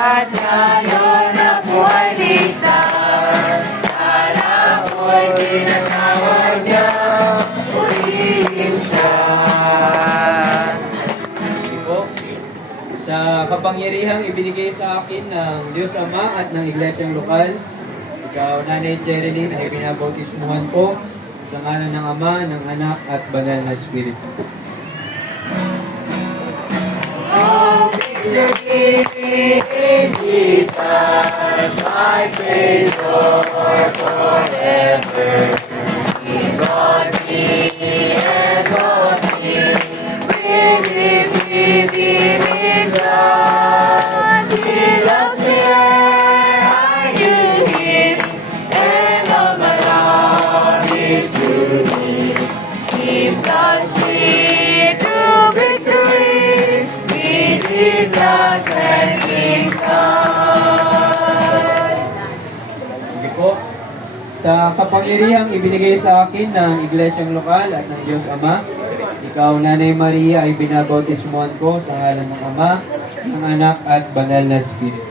At ngayon ako ay ligtas Sana ako'y tinatawag niya Purihin siya. Sa kapangyarihang ibinigay sa akin ng Diyos Ama at ng Iglesyang Lokal, ikaw, Nanay Cherilyn, ay binabautismuhan ko sa ngalan ng Ama, ng Anak, at Banal na Espiritu. Victory in Jesus, my Savior forever. He's bought me and bought me with His redeeming blood. He loves me where I Him, and all my love is to Him. He plunged Sa kapangyarihang ibinigay sa akin ng Iglesyang Lokal at ng Diyos Ama, ikaw, Nanay Maria, ay binabautismuhan ko sa ngalan ng Ama, ng Anak, at Banal na Espiritu.